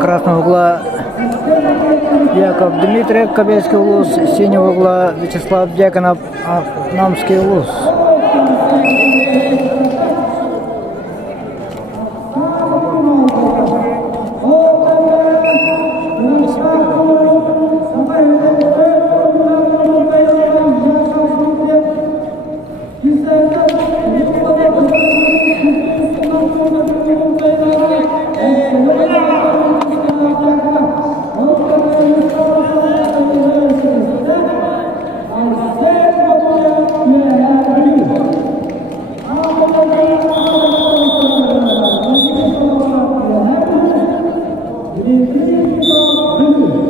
красного угла Яков Дмитриев, Кобельский улус, синего угла Вячеслав Дьяконов, Намский улус.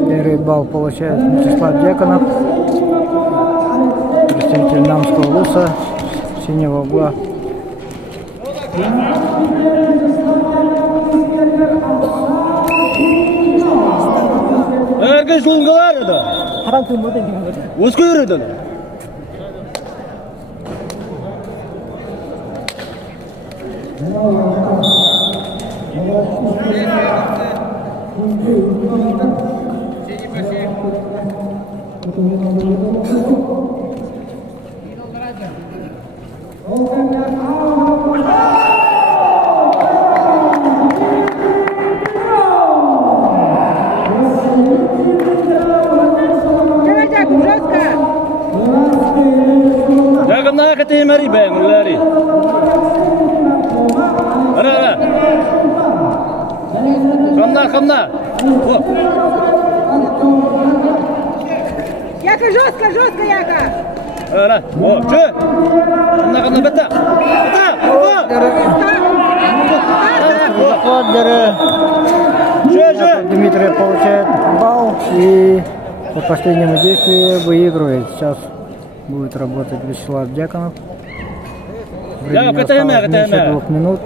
Первый балл получает Вячеслав Дьяконов, представитель Намского улуса, синего угла. Herkes lungalar ada. Harap tunggu deh. Usko yürüdü. Yakında katayım ari ben ulari. Ara. Kamna. Яка жестко, Яка! Ara. O, çö. Kamna betta. Дмитриев получает балл и по последнему действию выигрывает. Сейчас будет работать Вячеслав Дьяконов. Времени осталось меньше 2 минут.